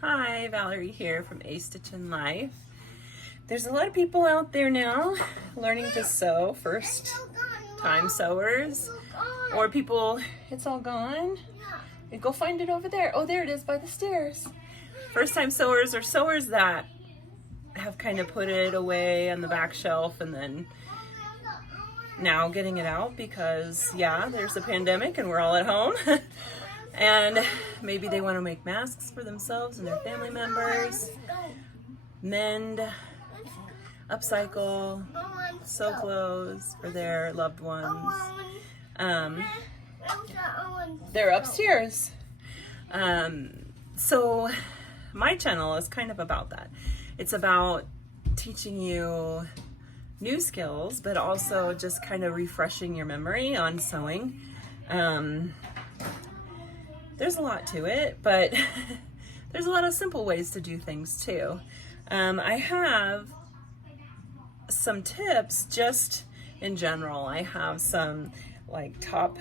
Hi, Valerie here from A Stitch in Life. There's a lot of people out there now learning to sew, first time sewers, or people, it's all gone. And go find it over there. Oh, there it is by the stairs. First time sewers or sewers that have kind of put it away on the back shelf and then now getting it out because, yeah, there's a pandemic and we're all at home. And maybe they want to make masks for themselves and their family members, mend, upcycle, sew clothes for their loved ones. They're upstairs. So my channel is kind of about that. It's about teaching you new skills, but also just kind of refreshing your memory on sewing. There's a lot to it, but there's a lot of simple ways to do things too. I have some tips just in general. I have some like top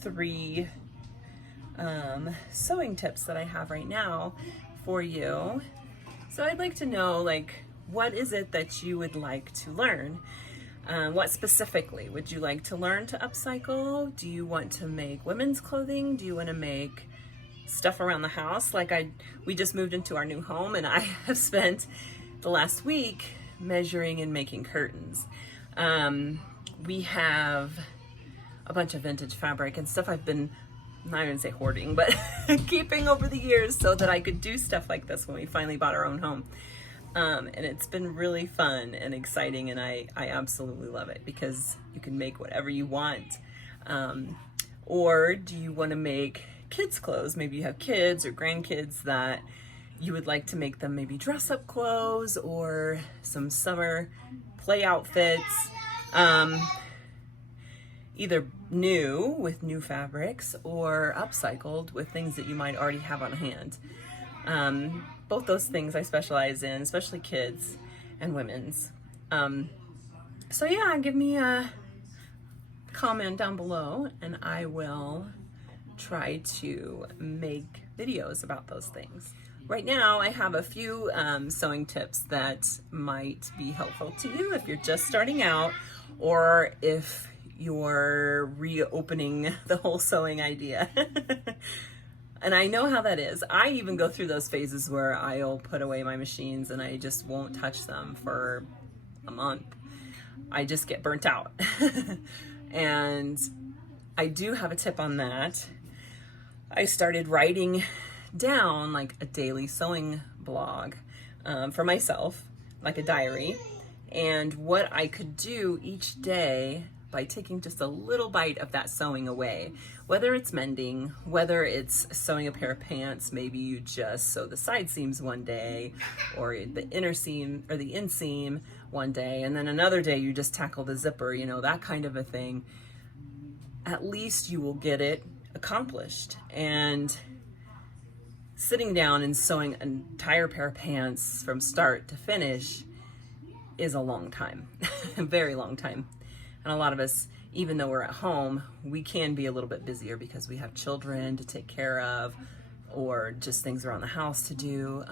3 sewing tips that I have right now for you. So I'd like to know, like, what is it that you would like to learn? What specifically would you like to learn to upcycle? Do you want to make women's clothing? Do you want to make stuff around the house? We just moved into our new home and I have spent the last week measuring and making curtains. We have a bunch of vintage fabric and stuff I've been, I'm not even say hoarding, but keeping over the years so that I could do stuff like this when we finally bought our own home. And it's been really fun and exciting, and I absolutely love it because you can make whatever you want. Or do you want to make kids clothes? Maybe you have kids or grandkids that you would like to make them maybe dress up clothes or some summer play outfits, either new with new fabrics or upcycled with things that you might already have on hand. Both those things I specialize in, especially kids and women's. So yeah, give me a comment down below and I will try to make videos about those things. Right now I have a few sewing tips that might be helpful to you if you're just starting out or if you're reopening the whole sewing idea. And I know how that is. I even go through those phases where I'll put away my machines and I just won't touch them for a month. I just get burnt out. And I do have a tip on that. I started writing down like a daily sewing blog for myself, like a diary, and what I could do each day by taking just a little bite of that sewing away. Whether it's mending, whether it's sewing a pair of pants, maybe you just sew the side seams one day, or the inner seam or the inseam one day, and then another day you just tackle the zipper, you know, that kind of a thing. At least you will get it accomplished. And sitting down and sewing an entire pair of pants from start to finish is a long time, a very long time. And a lot of us, even though we're at home, we can be a little bit busier because we have children to take care of or just things around the house to do.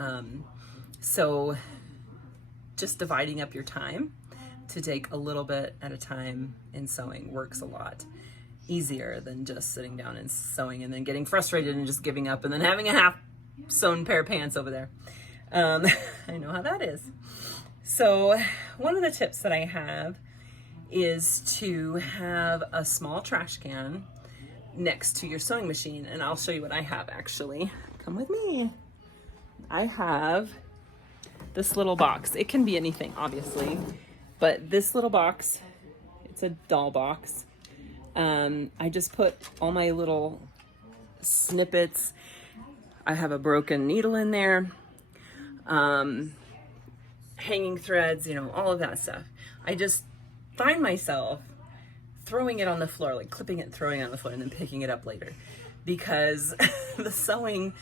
So just dividing up your time to take a little bit at a time in sewing works a lot easier than just sitting down and sewing and then getting frustrated and just giving up and then having a half sewn pair of pants over there. I know how that is. So one of the tips that I have is to have a small trash can next to your sewing machine. And I'll show you what I have actually. Come with me. I have this little box. It can be anything, obviously, but this little box, it's a doll box. I just put all my little snippets. I have a broken needle in there, hanging threads, you know, all of that stuff. I just find myself throwing it on the floor, like clipping it and throwing it on the floor and then picking it up later, because the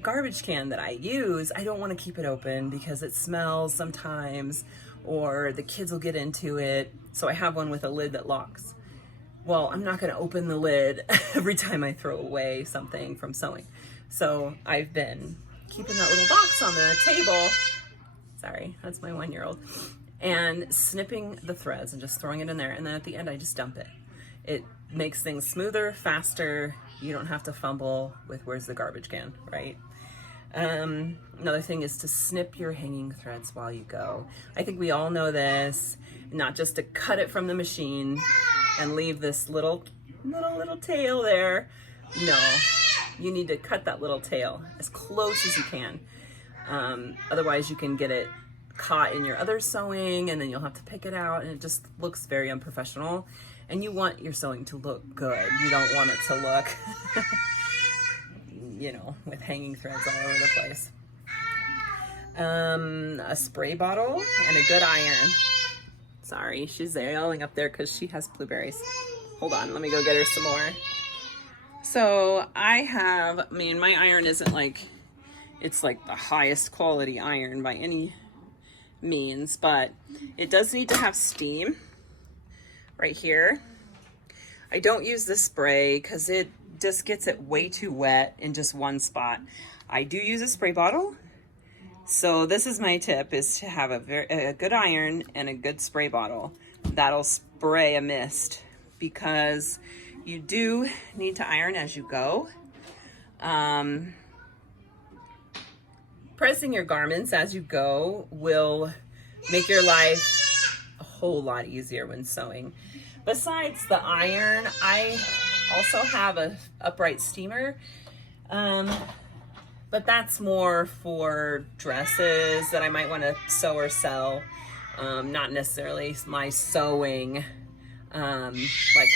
garbage can that I use, I don't want to keep it open because it smells sometimes or the kids will get into it. So I have one with a lid that locks. Well, I'm not going to open the lid every time I throw away something from sewing. So I've been keeping that little box on the table. Sorry, that's my 1-year-old. And snipping the threads and just throwing it in there. And then at the end, I just dump it. It makes things smoother, faster. You don't have to fumble with where's the garbage can, right? Another thing is to snip your hanging threads while you go. I think we all know this, not just to cut it from the machine and leave this little tail there. No, you need to cut that little tail as close as you can. Otherwise you can get it caught in your other sewing and then you'll have to pick it out and it just looks very unprofessional. And you want your sewing to look good. You don't want it to look you know, with hanging threads all over the place. A spray bottle and a good iron. Sorry, she's yelling up there because she has blueberries. Hold on, let me go get her some more. So I mean, my iron isn't like, it's like the highest quality iron by any means, but it does need to have steam right here. I don't use the spray because it just gets it way too wet in just one spot. I do use a spray bottle. So this is my tip, is to have a good iron and a good spray bottle. That'll spray a mist because you do need to iron as you go. Pressing your garments as you go will make your life a whole lot easier when sewing. Besides the iron, I also have a upright steamer, but that's more for dresses that I might want to sew or sell, not necessarily my sewing. Like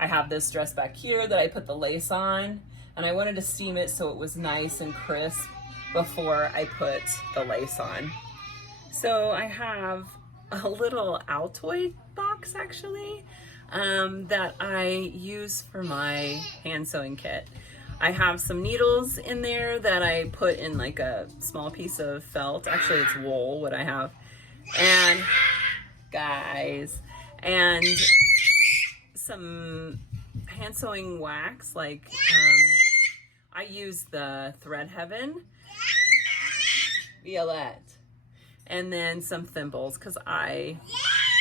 I have this dress back here that I put the lace on, and I wanted to steam it so it was nice and crisp before I put the lace on. So I have a little Altoid box actually that I use for my hand sewing kit. I have some needles in there that I put in like a small piece of felt. Actually, it's wool what I have. And guys, and some hand sewing wax. Like I use the Thread Heaven Violette. And then some thimbles, because I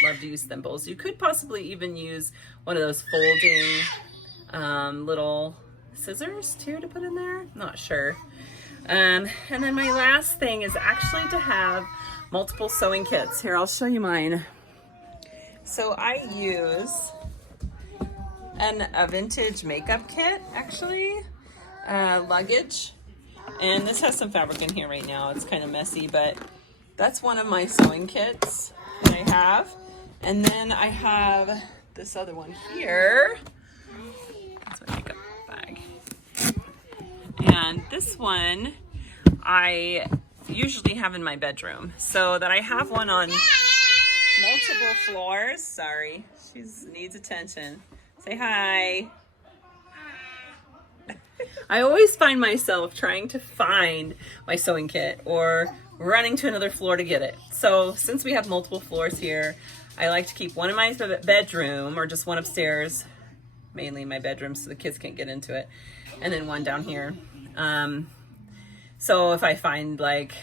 love to use thimbles. You could possibly even use one of those folding little scissors too to put in there. Not sure. And then my last thing is actually to have multiple sewing kits. Here, I'll show you mine. So I use a vintage makeup kit, actually, luggage. And this has some fabric in here right now. It's kind of messy, but that's one of my sewing kits that I have. And then I have this other one here. That's my makeup bag. And this one I usually have in my bedroom, so that I have one on multiple floors. Sorry, she needs attention. Say hi. I always find myself trying to find my sewing kit or running to another floor to get it. So since we have multiple floors here, I like to keep one in my bedroom or just one upstairs, mainly in my bedroom so the kids can't get into it, and then one down here. So if I find like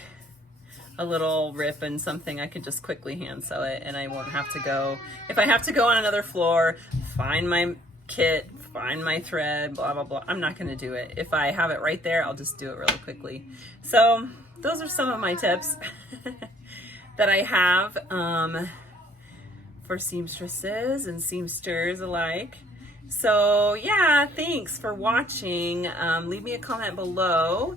a little rip in something, I could just quickly hand sew it and I won't have to go. If I have to go on another floor, find my kit, find my thread, blah, blah, blah, I'm not going to do it. If I have it right there, I'll just do it really quickly. So those are some of my tips that I have for seamstresses and seamsters alike. So yeah, thanks for watching. Leave me a comment below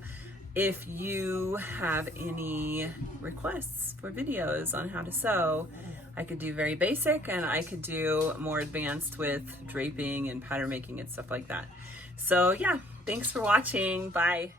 if you have any requests for videos on how to sew. I could do very basic and I could do more advanced with draping and pattern making and stuff like that. So yeah, thanks for watching. Bye.